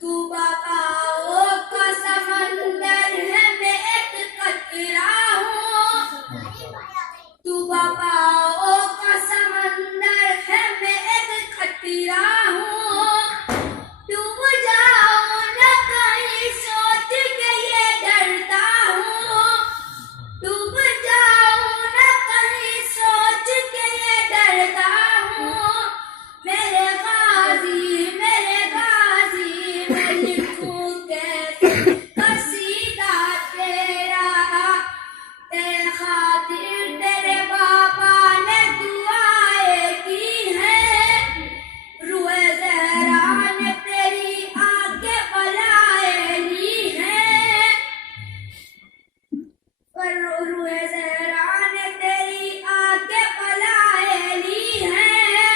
تو بقاؤ کا سمندر ہے میں ایک قطرہ ہوں تو بقاؤ کا سمندر ہے میں ایک قطرہ ہوں ڈوب جاؤ نہ کہیں سوچ کے یہ ڈرتا ہوں ڈوب جاؤ نہ کہیں سوچ کے یہ ڈرتا ہوں میرے غازی میں لکھوں کیسے قصیدہ تیرا تیرے خاطر تیرے بابا نے دعائیں کی ہیں روح زہرا نے تیری آنکھیں بلائے لی ہیں روح زہرا نے تیری آنکھیں بلائے لی ہیں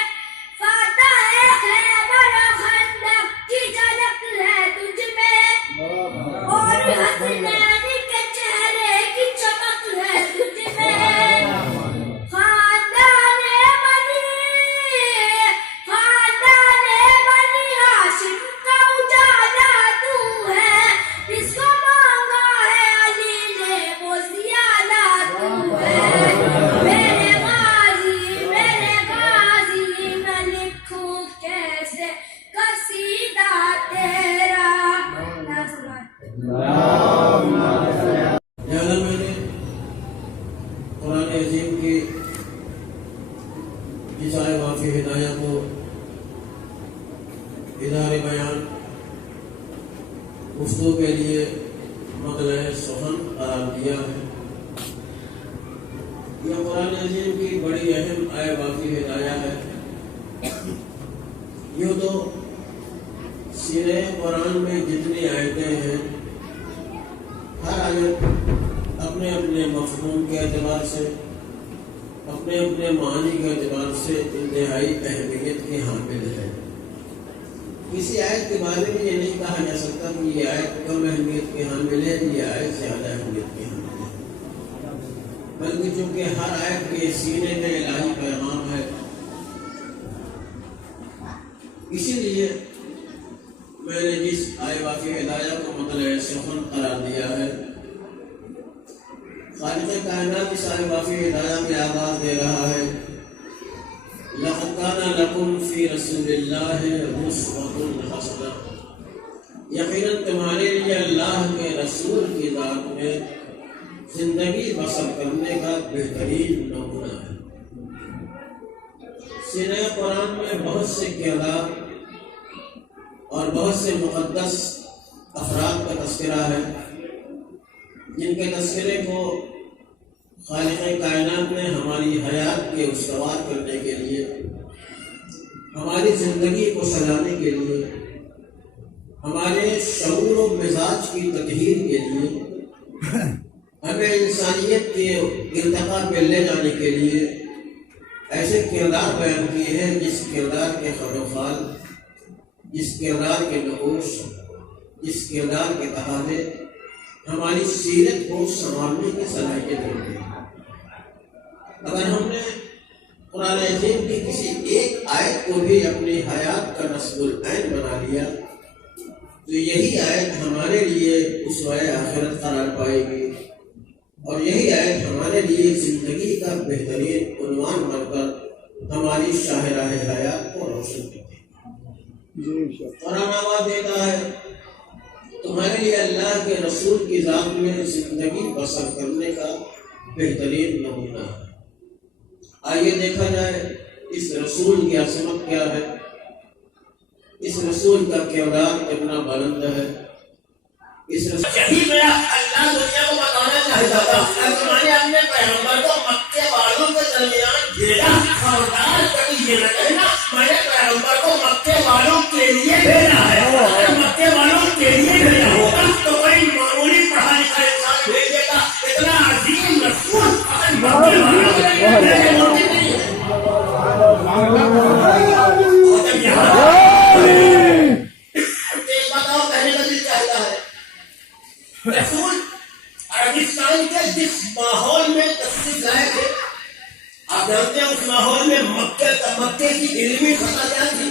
فاتح خیبر و خندق کی جھلک ہے تجھ میں اور حسنین کے چہرے کی چمک ہے تجھ میں خاندان بنی ہاشم کا اجالا تو ہے جس کو مانگا ہے علی نے وہ زیادہ تو ہے میرے غازی میں لکھوں کیسے قصیدہ تیرا لہذا میں نے قرآن عظیم کی اس آئے واقعی ہدایہ کو ادارے بیان گفتگو کے لیے مطلع سخن قرار دیا ہے یہ قرآن عظیم کی بڑی اہم آئے واقعی ہدایہ ہے یوں تو سیرہ قرآن میں جتنی آیتیں ہیں ہر آیت اپنے اپنے مفہوم کے اعتبار سے اپنے اپنے معنی کے اعتبار سے انتہائی اہمیت کی حامل ہے کسی آیت کے بارے میں یہ نہیں کہا جا سکتا کہ یہ آیت کم اہمیت کی حامل ہے یہ آیت زیادہ اہمیت کی حامل ہے بلکہ چونکہ ہر آیت کے سینے میں الہی پیغام ہے اسی لیے میں نے جس آئے واقعی ہدایہ کو مطلع سخن قرار دیا ہے خالق کائنات اس آئے واقعی ہدایہ میں آواز دے رہا ہے لَقَدْ كَانَ لَكُمْ فِي رَسُولِ اللَّهِ أُسْوَةٌ حَسَنَةٌ یقیناً تمہارے لیے اللہ کے رسول کی ذات میں زندگی بسر کرنے کا بہترین نمونہ ہے سینہ قرآن میں بہت سے کردار اور بہت سے مقدس افراد کا تذکرہ ہے جن کے تذکرے کو خالق کائنات نے ہماری حیات کے استوار کرنے کے لیے ہماری زندگی کو سجانے کے لیے ہمارے شعور و مزاج کی تطہیر کے لیے ہمیں انسانیت کے ارتقاء پہ لے جانے کے لیے ایسے کردار بیان کیے ہیں جس کردار کے خد و خال جس کردار کے نقوش جس کردار کے تقاضے ہماری سیرت کو سنوارنے کی صلاحیت ہوتی ہے اگر ہم نے قرآن عظیم کی کسی ایک آیت کو بھی اپنی حیات کا نصب العین بنا لیا تو یہی آیت ہمارے لیے اسوہ آخرت قرار پائے گی اور یہی آیت ہمارے لیے زندگی کا بہترین عنوان بن کر ہماری شاہراہ حیات کو روشن کرے گی قرآن آواز دیتا ہے تمہارے لیے اللہ کے رسول کی ذات میں زندگی بسر کرنے کا بہترین نمونہ ہے آئیے دیکھا جائے اس رسول کی عظمت کیا ہے اس رسول کا کردار کتنا بلند ہے اس رسول یہی میرا اللہ دنیا کو بتانا چاہتا تھا میں نے اپنے پیغمبر کو مکے والوں کے درمیان بھیجا خبردار کبھی یہ نہ کہنا میں نے پیغمبر کو مکے والوں کے لیے بھیجا ہے اگر مکے والوں کے لیے بھیجا ہوگا تو کوئی معمولی پڑھا لکھا انسان بھیج دیتا اتنا عظیم رسول اگر مکے والوں کے لیے بھیجے ہوتے نہیں اور جب یہاں بتاؤ کہنے کا دل چاہتا ہے رسول عربستان کے جس ماحول میں تشریف لائے تھے آپ جانتے ہیں اس ماحول میں مکے کی علمی سطح کیا تھی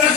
10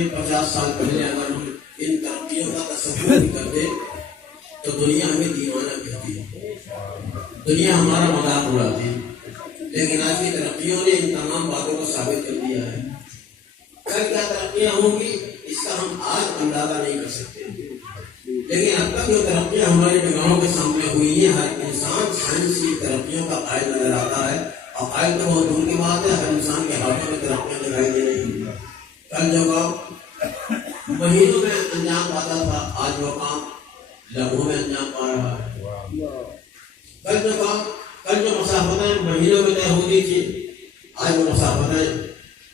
کے 50 سال پہلے اگر ہم ان ترقیوں کا تصور بھی کرتے تو دنیا ہمیں دیوانہ کہتی ہے، دنیا ہمارا مذاق اڑاتی ہے، لیکن آج کی ترقیوں نے ان تمام باتوں کو ثابت کر دیا ہے۔ کل کیا ترقیاں ہوں گی اس کا ہم آج اندازہ نہیں کر سکتے، لیکن اب تک جو ترقیاں ہماری نگاہوں کے سامنے ہوئی ہیں، ہر انسان سائنس کی ترقیوں کا قائل نظر آتا ہے، اور قائل تو بہت دور کی بات ہے، ہر انسان کے ہاتھوں میں ترقیاں دکھائی دے رہی ہیں۔ کل جو کام مہینوں میں انجام پاتا تھا آج وہ کام لمحوں میں انجام پا رہا ہے۔ کل جو مسافتیں مہینوں میں طے ہوتی تھی آج وہ مسافتیں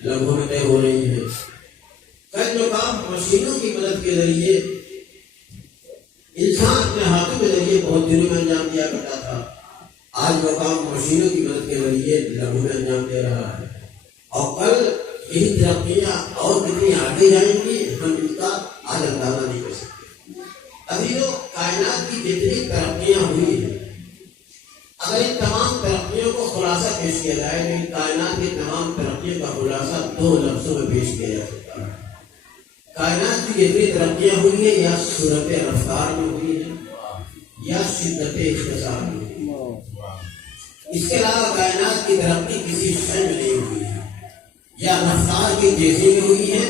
لمحوں میں طے ہو رہی ہیں۔ کل جو کام مشینوں کی مدد کے ذریعے انسان اپنے ہاتھوں کے ذریعے بہت دنوں میں انجام دیا کرتا تھا، آج وہ کام مشینوں کی مدد کے ذریعے لمحوں میں انجام دے رہا ہے۔ اور کل یہی ترقیاں اور کتنی آگے جائیں گی ہم ان کا آج اندازہ نہیں کر سکتے۔ ابھی جو کائنات کی جتنی ترقیاں ہوئی ہیں، اگر ان تمام ترقیوں کو خلاصہ پیش کیا جائے تو ان کائنات کی تمام ترقیوں کا خلاصہ 2 لفظوں میں پیش کیا جا سکتا ہے۔ کائنات کی جتنی ترقیاں ہوئی ہیں یا صورت رفتار میں ہوئی ہیں یا شدت اختصار میں ہوئی ہے۔ اس کے علاوہ کائنات کی ترقی کسی شے میں نہیں ہوئی ہے، یا رفتار کی تیزی میں ہوئی ہے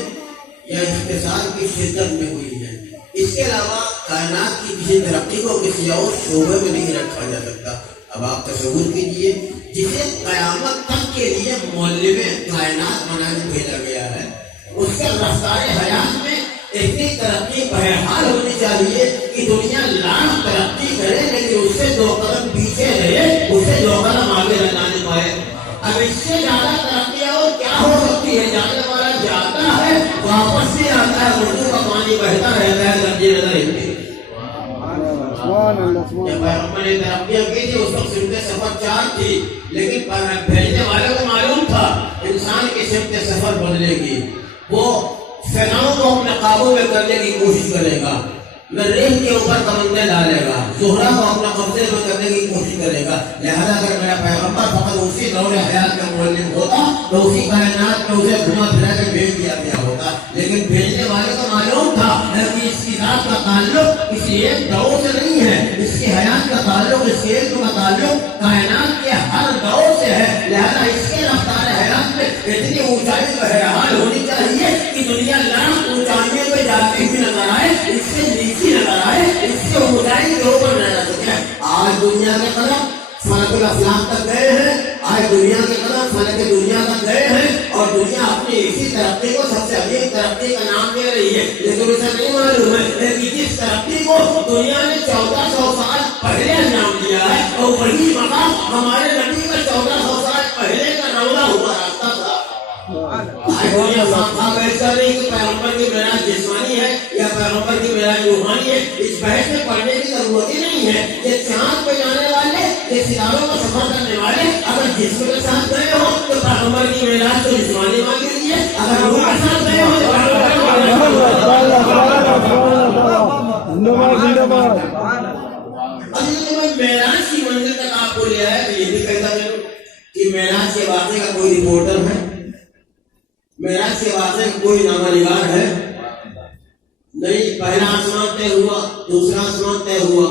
یا اختصار کی شدت میں ہوئی ہے۔ اس کے علاوہ کائنات کی کسی ترقی کو کسی اور شعبے میں نہیں رکھا جا سکتا۔ اب آپ تصور کیجئے جسے قیامت تک کے لیے معلم کائنات بنا کے بھیجا گیا ہے، اس کے رفتار حیات میں اتنی ترقی بہرحال ہونی چاہیے کہ دنیا لاکھ ترقی کرے لیکن اس سے 2 قدم پیچھے رہے، اسے 2 قدم آگے نہ جانے پائے۔ اب اس سے زیادہ ترقی اور کیا ہو سکتی ہے؟ جانے والا جاتا ہے واپس بھی آتا ہے، اردو کا پانی بہتا رہتا ہے، سمجھے نظر ہندی۔ جب پیغمبر نے ترقیاں کی تھی اس وقت سمت سفر 4 تھی، لیکن بھیجنے والے کو معلوم تھا انسان کی سمت سفر بدلے گی، وہ فضاؤں کو اپنے قابو میں کرنے کی کوشش کرے گا، مریخ کے اوپر کمندے ڈالے گا، زہرہ کو اپنے قبضے میں کرنے کی کوشش کرے گا۔ لہذا اگر میرا پیغمبر فقط اسی دور حیات کا معلم ہوتا تو اسی کائنات میں اسے گھما پھرا کے بھیج دیا گیا ہوتا، لیکن بھیجنے والے کو معلوم تھا کہ اس کی ذات کا تعلق کسی ایک دور سے نہیں ہے، اس کی حیات کا تعلق، اس کے علم کا تعلق کائنات کے ہر دور سے ہے۔ لہذا اس کے رفتار حیات میں اتنی اونچائی بہرحال ہونی چاہیے کہ دنیا لاکھ اونچائیوں پہ جاتی ہوئی نظر آئے، اس سے نیچی نظر آئے، اس سے اونچائی کے اوپر نظر سکے۔ آج دنیا کے قدم فلک الافلاق تک گئے ہیں، آج دنیا کے قدم فلک دنیا تک گئے ہیں، اور دنیا اپنی اسی ترقی کو سب سے عظیم ترقی کا نام دے رہی ہے، لیکن اسے نہیں معلوم ہے کہ جس ترقی کو دنیا نے 1400 سال پہلے انجام دیا ہے، اور وہی مقام ہمارے نبی کا 1400 سال پہلے کا روزہ ہوا راستہ تھا۔ ایسا نہیں کہ پیغمبر کی معراج جسمانی ہے یا پیغمبر کی معراج روحانی ہے، اس بحث میں پڑھنے کی ضرورت ہی نہیں ہے۔ یہ چاند پہ جانے والے، یہ ستاروں کا سفر کرنے والے اگر جسم کے ساتھ گئے ہو تو پیغمبر کی معراج تو جسمانی مان لیجیے، اگر روح کے ساتھ گئے ہو تو معراج کی منزل تک آپ کو لے آئے تو یہ بھی کہتا ہے کہ معراج کے واقعے کا کوئی رپورٹر ہے، معراج کے واقعے کا کوئی نامہ نگار ہے نہیں۔ پہلا آسمان طے ہوا، دوسرا آسمان طے ہوا،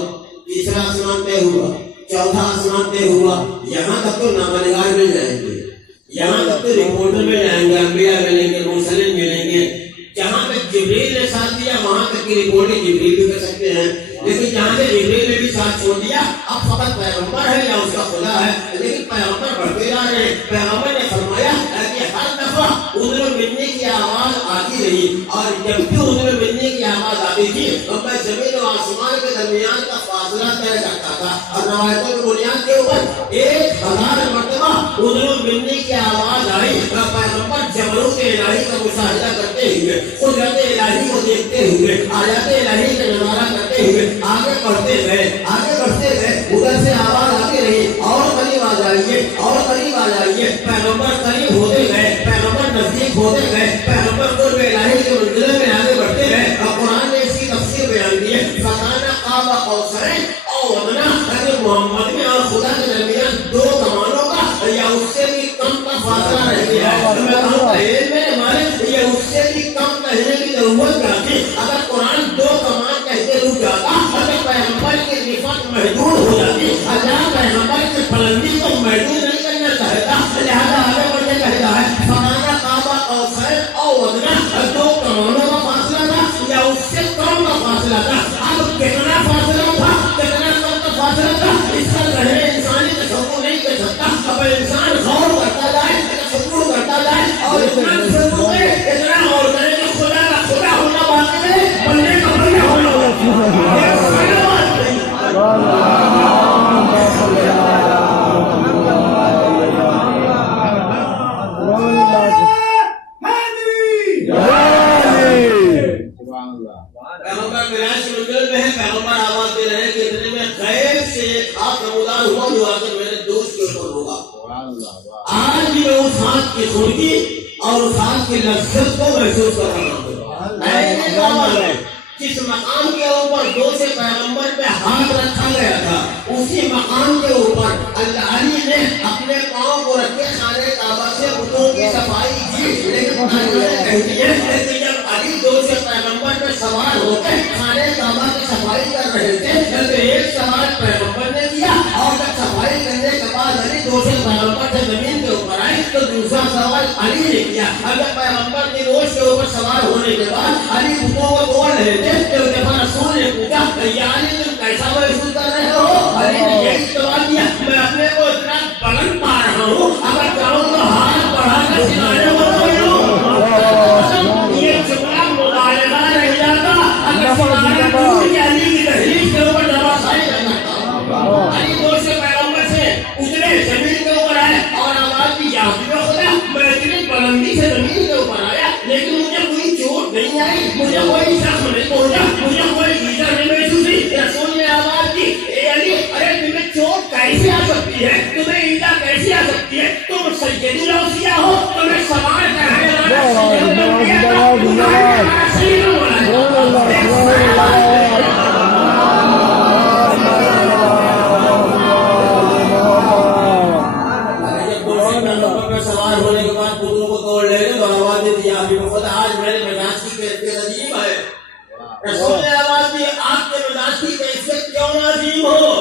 تیسرا آسمان طے ہوا، چوتھا آسمان طے ہوا، یہاں تک تو نامہ نگار مل جائیں گے، یہاں تک تو رپورٹر مل جائیں گے، انبیاء ملیں گے، مرسلین ملیں گے۔ جہاں پہ جبریل نے ساتھ دیا وہاں تک کی رپورٹیں جبریل بھی کر سکتے ہیں، لیکن جہاں سے جبریل نے بھی ساتھ چھوڑ دیا اب فقط پیغمبر ہے یا اس کا خدا ہے، لیکن پیغمبر بڑھتے جا رہے ہیں۔ پیغمبر نے فرمایا کہ ہر دفعہ ادھر ملنے کی آواز آتی رہی، اور جب بھی ادھر ملنے کی آواز آتی تھی تو میں زمین و آسمان کے درمیان کا فاصلہ طے کرتا تھا، اور روایتوں کی بنیاد کے اوپر 1000 مرتبہ ادھر ملنے کی آواز آئی۔ پیغمبر جبروت الہی کا مشاہدہ کرتے ہوئے، قدرت الہی کو دیکھتے ہوئے، آیات الہی کا نظارہ کرتے ہوئے آگے بڑھتے گئے، آگے بڑھتے گئے، ادھر سے آواز آتی رہی، اور قریب آ جائیے، اور قریب آ جائیے۔ پیغمبر قریب ہوتے گئے، پیغمبر نزدیک ہوتے گئے، پیغمبر قرب الہی کے منزلوں میں آگے بڑھتے گئے، اور قرآن نے اس کی تفسیر بیان کی ہے، فَكَانَ قَابَ قَوْسَيْنِ أَوْ أَدْنَىٰ، اگر محمد میں اور خدا کے درمیان 2 کمانوں کا یا اس سے بھی کم کا فاصلہ رہ گیا ہے، میں کہوں گا میرے مالک یہ اس سے بھی کم کہنے پیغمبر معراج کی منزل میں ہے، پیغمبر آواز دے رہے ہیں کہ اتنے میں غیب سے ایک ہاتھ نمودار ہوا جو آ کر میرے دوست کے اوپر ہوگا۔ آج بھی میں اس ہاتھ کی خنکی اور اس ہاتھ کی لذت کو محسوس کر رہا ہوں۔ جس مقام کے اوپر دوست پیغمبر پہ ہاتھ رکھا گیا تھا، اسی مقام کے اوپر اللہ علی نے اپنے پاؤں کو رکھے خانے کعبہ سے بتوں کی صفائی کی، لیکن جب علی دوست پیغمبر پہ سوار ہو کے خانے کعبہ کی صفائی کر رہے تھے تو ایک سوال پیغمبر نے کیا، اور جب صفائی کرنے کے بعد علی دوست پیغمبر سے زمین کے اوپر آئے تو دوسرا سوال علی نے کیا۔ اگر پیغمبر کی روش کے اوپر سوار ہونے کے بعد علی بتوں کو توڑ رہے تھے تو رسول نے پوچھا یا علی تم کیسا محسوس کر رہے ہو؟ علی نے یہی جواب دیا، میں اپنے کو اتنا بلند پا رہا ہوں، اگر چاہوں تو ہاتھ بڑھا کر سنانے کو یہ جملہ مبالغہ رہ جاتا، اگر سنانے کو علی کی تحریک کے اوپر نوازائی کرنا۔ علی دوست پیغمبر سے اتنے زمین کے اوپر آئے اور آواز کی یا خدا میں اتنی بلندی سے زمین کے اوپر آیا لیکن مجھے کوئی چوٹ نہیں آئی، مجھے کوئی شخص نہیں پہنچا، مجھے کوئی ایزا نہیں محسوس ہوئی۔ رسول نے آواز کی، اے علی ارے تمہیں چوٹ کیسے آ سکتی ہے، تمہیں ایزا کیسے آ سکتی ہے، تم سید الاوصیاء ہو، تمہیں سوال کرنے سوار ہونے کے بعد بتوں کو توڑ لے گئے تو آواز دی آج میرے مزاج کی کیفیت عجیب ہے۔ رسول نے آواز دی آپ کے مزاج کی کیفیت کیوں نہ عجیب ہو؟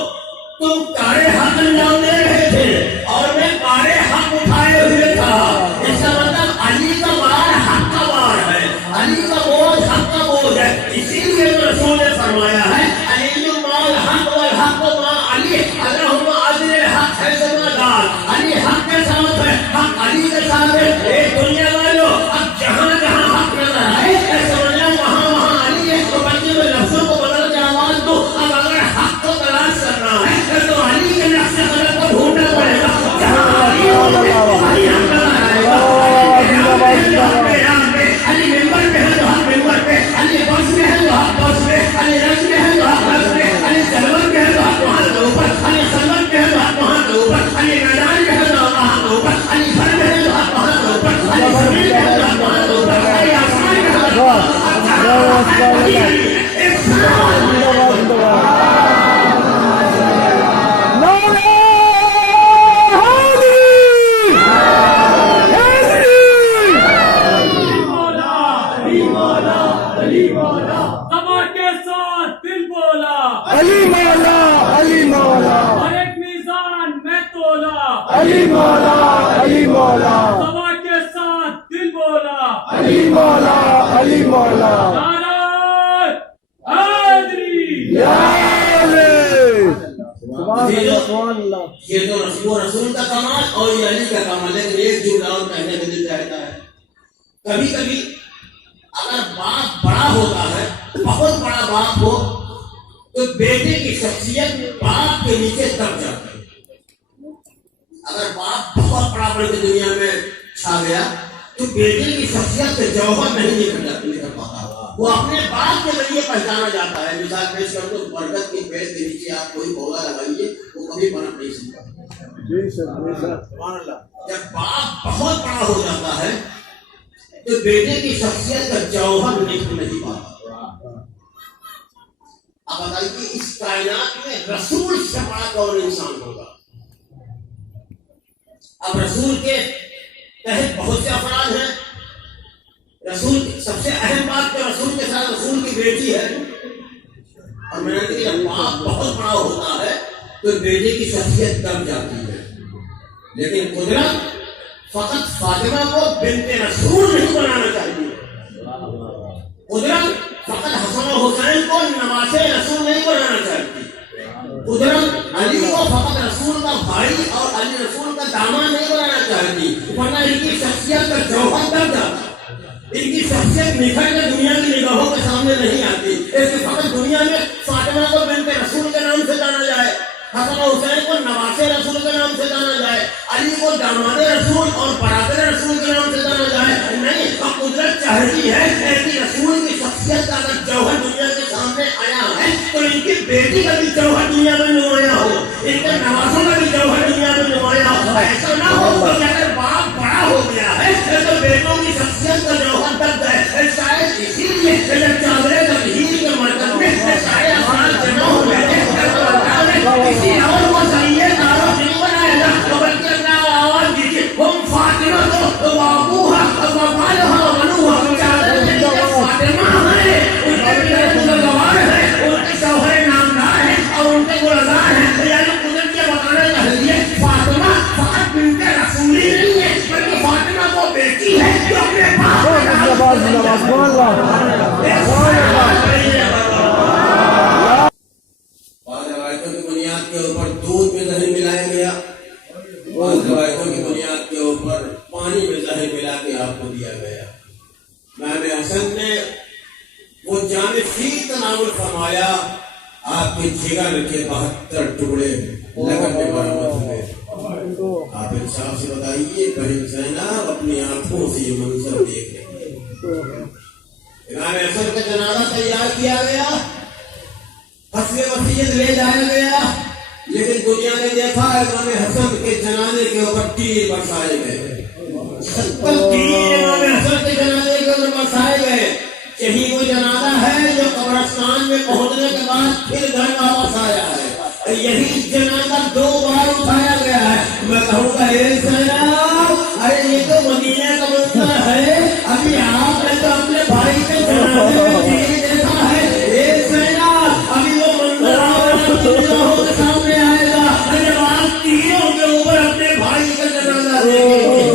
تم کارے حق انجام دے رہے تھے اور میں کارے حق اٹھائے ہوئے تھا۔ اس کا مطلب علی کا بار حق کا بار ہے، علی کا بوجھ حق کا بوجھ ہے۔ اسی لیے رسول نے فرمایا ہے علی مال حق والحق مع علی، اللہم عدل الحق ہے سمادار، علی حق کے ساتھ ہے، حق علی کے ساتھ ہے۔ اے دنیا والو اب جہاں جہاں حق نظر آئے سمجھنا وہاں وہاں علی ہے، تو بچے میں لفظوں کو بدل کے آواز دو۔ اب اگر حق کو تلاش کرنا ہے تو علی کے نقش قدم کو ڈھونڈنا پڑے گا، جہاں علی علی حق نظر آئے گا، علی ممبر پہ ہے تو حق ممبر پہ، علی بخش میں ہے تو حق بخش میں، علی رش میں ہے تو حق رش میں، علی سلمت میں ہے تو حق وہاں کے اوپر، علی سلمت میں ہے تو حق وہاں کے اوپر، علی میدان میں ہے تو حق وہاں کے اوپر، علی گھر میں ہے تو حق وہاں کے اوپر، علی زمین میں ہے تو حق وہاں کے اوپر، علی آسمان میں ہے تو حق علی ایک علی مولا علی مولا اور ایک میزان میں تولا، علی مولا علی مولا سوا کے ساتھ دل بولا، علی مولا علی مولا نعرہ حیدری۔ یا علی یہ تو رسول کا کمال اور یہ علی کا کمال ہے۔ ایک جملہ اور کہنے میں دل چاہتا ہے، کبھی کبھی اگر باپ بڑا ہوتا ہے، بہت بڑا باپ ہو تو بیٹے کی شخصیت باپ کے نیچے دب جاتی ہے۔ اگر باپ بہت بڑا بڑھ کے دنیا میں چھا گیا تو بیٹے کی شخصیت سے جوہر نہیں نکل پاتا، وہ اپنے باپ کے ذریعے پہچانا جاتا ہے۔ مثال پیش کر تو برگد کے پیڑ کے نیچے آپ کوئی پودا لگائیے وہ کبھی پنپ نہیں سکتا۔ جب باپ بہت بڑا ہو جاتا ہے تو بیٹے کی شخصیت کا جوہر نکل نہیں پاتا۔ اب بتائیے کہ اس کائنات میں رسول سے بڑا کون انسان ہوگا؟ اب رسول کے تحت بہت سے افراد ہیں۔ رسول سب سے اہم بات کہ رسول کے ساتھ رسول کی بیٹی ہے، اور میں نے کہا جب باپ بہت بڑا ہوتا ہے تو بیٹے کی شخصیت دب جاتی ہے۔ لیکن قدرت فقط فاطمہ کو بنت رسول نہیں بنانا چاہتی ہے، قدرت فقط حسن و حسین کو نواسے رسول نہیں بنانا چاہتی، قدرت علی کو فقط رسول کا بھائی اور علی رسول کا داماد نہیں بنانا چاہتی، ورنہ ان کی شخصیت کا جوہر دب جاتا، ان کی شخصیت نکھر کے دنیا کی نگاہوں کے سامنے نہیں آتی۔ اس لیے فقط دنیا میں فاطمہ کو بنت رسول کے نام سے جانا جائے، حسن و حسین کو نواسے رسول کے نام سے جانا جائے، علی کو داماد رسول اور برادر رسول کے نام سے جانا جائے، نہیں۔ اب قدرت چاہتی ہے کہ رسول کی شخصیت کا اگر جوہر دنیا کے سامنے تو ان کی بیٹی کا بھی جوہر دنیا میں نمایاں ہو، ان کے نوازوں کا بھی جوہر دنیا میں نمایاں ہو. ایسا نہ ہو کہ اگر باپ بڑا ہو گیا ہے تو بیٹوں کی شخصیت کا جوہر دب ہے. شاید اسی لیے چادرے تبدیل کے مرکز میں سارے افراد جمع ہو گئے ہیں. کسی اور کو ذریعے دارو نہیں بنایا جا، بلکہ اللہ آواز دیجیے ہم فاطمہ تو بابوہا وبالہا ونوہا. فاطمہ ہے، ان کے پیچھے گوار ہے، ان کے شوہر نامدار ہے اور ان کے گلزار ہے. یعنی قدرت یہ بتانا چاہیے فاطمہ فقط بنت رسول ہی نہیں ہے، بلکہ فاطمہ وہ بیٹی ہے جو اپنے باپ بعض روایتوں کی بنیاد کے اوپر دودھ میں زہر ملایا گیا، بعض روایتوں کی بنیاد کے اوپر پانی میں زہر ملا کے آپ کو دیا گیا. امام حسن نے وہ جامع فیل تناول فرمایا، آپ کے جگر کے 72 ٹکڑے لگن میں برآمد ہوئے. آپ انصاف سے بتائیے بہن زینب اپنی آنکھوں سے یہ منظر دیکھ رہے ہیں. امام حسن کا جنازہ تیار کیا گیا، حسب وصیت لے جایا گیا، لیکن دنیا نے دیکھا امام حسن کے جنازے کے اوپر تیر برسائے گئے. 70 تیر امام حسن کے جنازے کے اوپر برسائے گئے. یہی وہ جنازہ ہے جو قبرستان میں پہنچنے کے بعد پھر گھر واپس آیا ہے. یہی جنازہ 2 بار اٹھایا گیا ہے. میں کہوں گا اے زینب، ارے یہ تو مدینہ کا منظر ہے، ابھی آپ نے تو اپنے بھائی کے جنازے میں تیر دیکھا ہے. اے زینب، ابھی وہ منظر آپ کے سامنے آئے گا جب آپ تیروں کے اوپر اپنے بھائی کا جنازہ دیکھیں گے.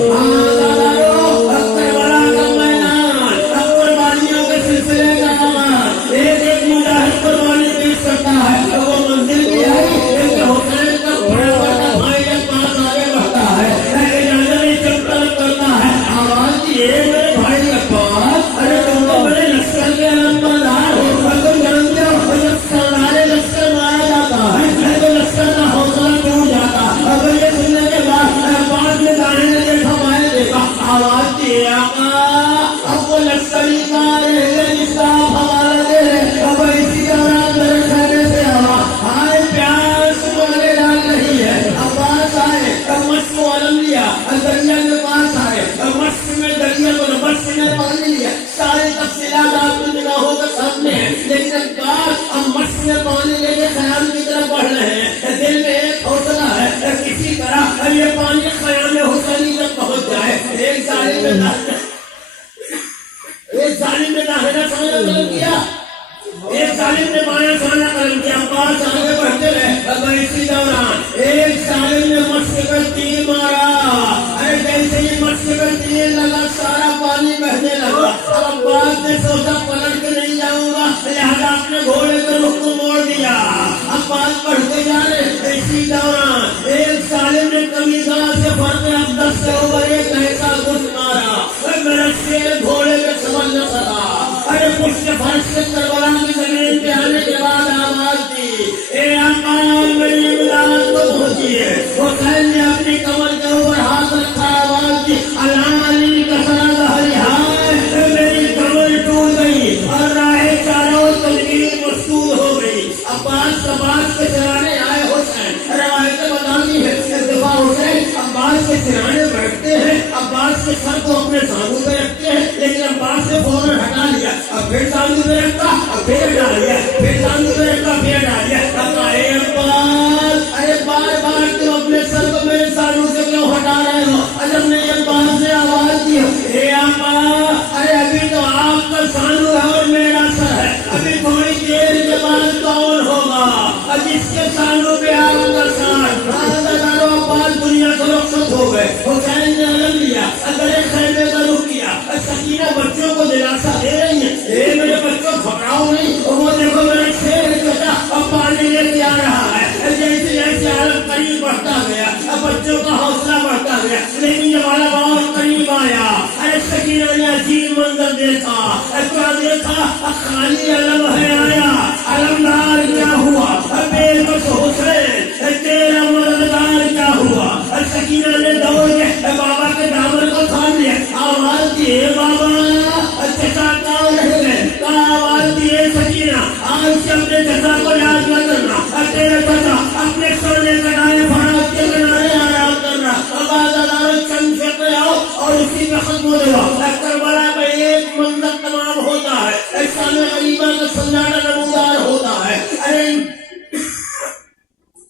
سے اپنے چچا کو یاد نہ کرنا. تیرے چچا اپنے سونے کٹائے فرات کے کنارے آرام کرنا. آباد ادارت چند فقے آؤ اور اسی میں ختم ہو جاؤ. کربلا میں ایک منظر تمام ہوتا ہے. شان غریبہ کا سنجانا نمودار ہوتا ہے.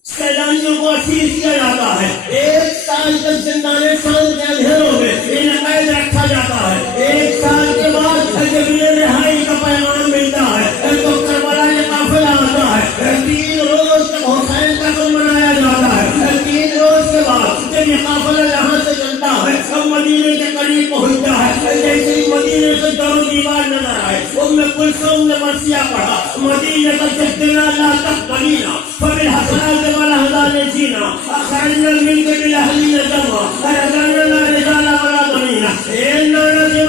سیلانیوں کو اسیر کیا جاتا ہے. 1 سال تک زندان شام کے اندھیروں میں انہیں قید رکھا جاتا ہے. 1 سال کے بعد جب انہیں رہائی کا پیغام ملتا ہے تو کربلا یہ قافلہ آتا ہے. 3 روز تک حسین کا دن منایا جاتا ہے. 3 روز کے بعد جب یہ قافلہ یہاں سے چلتا ہے اب مدینے کے قریب پہنچتا ہے. جیسے ہی مدینے سے دور دیوار نظر آئے ام کلثوم نے مرثیہ پڑھا. مدینہ کا جدنا لا تقبلینا فبالحسنات والأحزان جینا اخرجنا منك بالاهلين جمعا ارجعنا لا رجال ولا بنينا.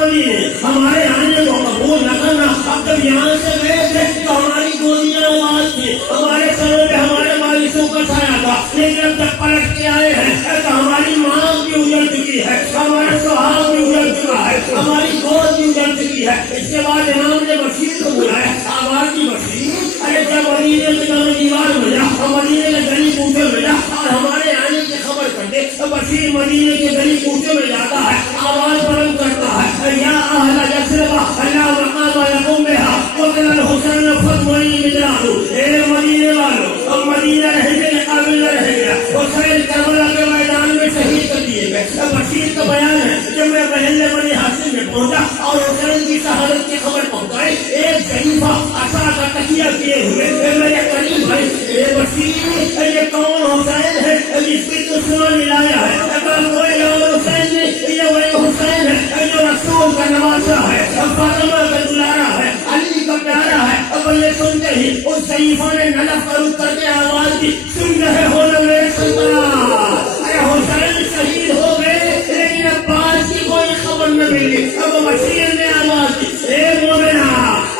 مدینے ہمارے آنے کو قبول نہ کرنا. اب جب یہاں سے گئے تھے تو ہماری گودیاں آواز تھی, ہمارے سروں پہ ہمارے والدوں کا سایہ تھا. لیکن اب جب پلٹ کے آئے ہیں تو ہماری ماں بھی اجڑ چکی ہے, ہمارا سہاگ بھی اجڑ چکا ہے, ہماری گود بھی اجڑ چکی ہے. اس کے بعد امام نے بشیر کو بلایا. آواز کی بشیر, ارے جب مدینے کے دور دیوار ملا اور مدینے کے گلی کوچے ملا اور ہمارے آنے کی خبر کر دے. بشیر مدینے کے گلی کوچے میں جاتا ہے, آواز بلند کرتا ہے, یا اہل یثرب لا مقام لکم بہا قتل الحسین فاطمئی مدرار. اے مدینے والوں, اب مدینہ رہنے کے قابل نہ رہ گیا. حسین کربلا کے میدان میں شہید کر دیے گئے. بشیر کا بیان ہے, جب میں پہلے بنی ہاشم میں پہنچا اور حسین کی شہادت کی خبر پہنچائی, ایک ضعیفہ عصا کا تکیہ کیے ہوئے میرے قریب بھائی, اے بشیر یہ کون حسین ہے جس کی دشمن لایا ہے؟ کوئی اور حسین نہیں, یہ وہی حسین ہے جو رسول کا نواسا ہے, فاطمہ کا دلارا ہے, علی کا پیارا ہے. اب یہ سنتے ہی اس ضعیفہ نے نلف پر اتر کے آواز دی, سن رہے ہو نا میرے سلطان, ارے حسین شہید ہو گئے لیکن عباس کی کوئی خبر نہ ملی. اب بشیر نے آواز دی, اے مومنہ,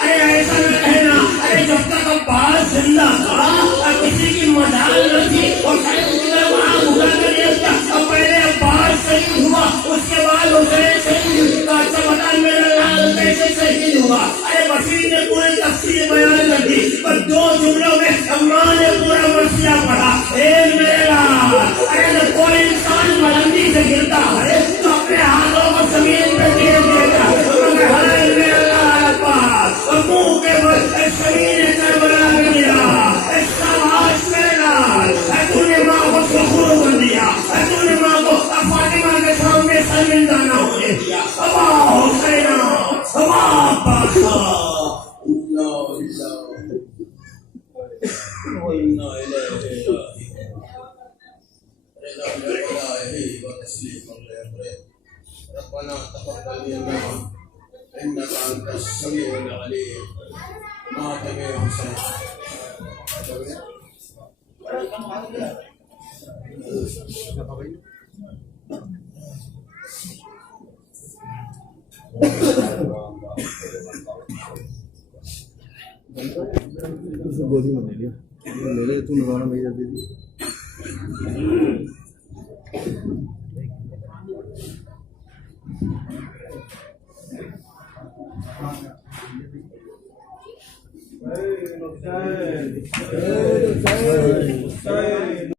ارے ایسا نہ کہنا, ارے جب تک عباس زندہ تھا کسی کی مجال نہ تھی اور وہاں بھگا کر دیتا. اب پہلے عباس شہید ہوا, اس کے بعد حسین شہید ہوا. اچھا بتا میرا لال کیسے شہید ہوا؟ ارے بشیر نے پوری تفصیل بیان کر دی, پر 2 جملوں میں اماں نے پورا مرثیہ پڑھا. اے میرے لال, ارے جب کوئی انسان بلندی سے گرتا ہے تو اپنے ہاتھوں کو زمین پہ گر دیتا ہے, مگر ہر میرا لال عباس منہ کے بل زمین کربلا میں گرا. شاباش میرے لال, تو نے ماں کو سرخرو کر دیا, تو نے ماں کو فاطمہ کے سامنے شرمندہ نہ ہونے دیا. ابا حسین, ابا عباس. ربنا تقبل منا انك انت السميع العليم. ما تبع حسين گودی میں لیا میرے تو نگانا بھائی جاتی تھی. Hey,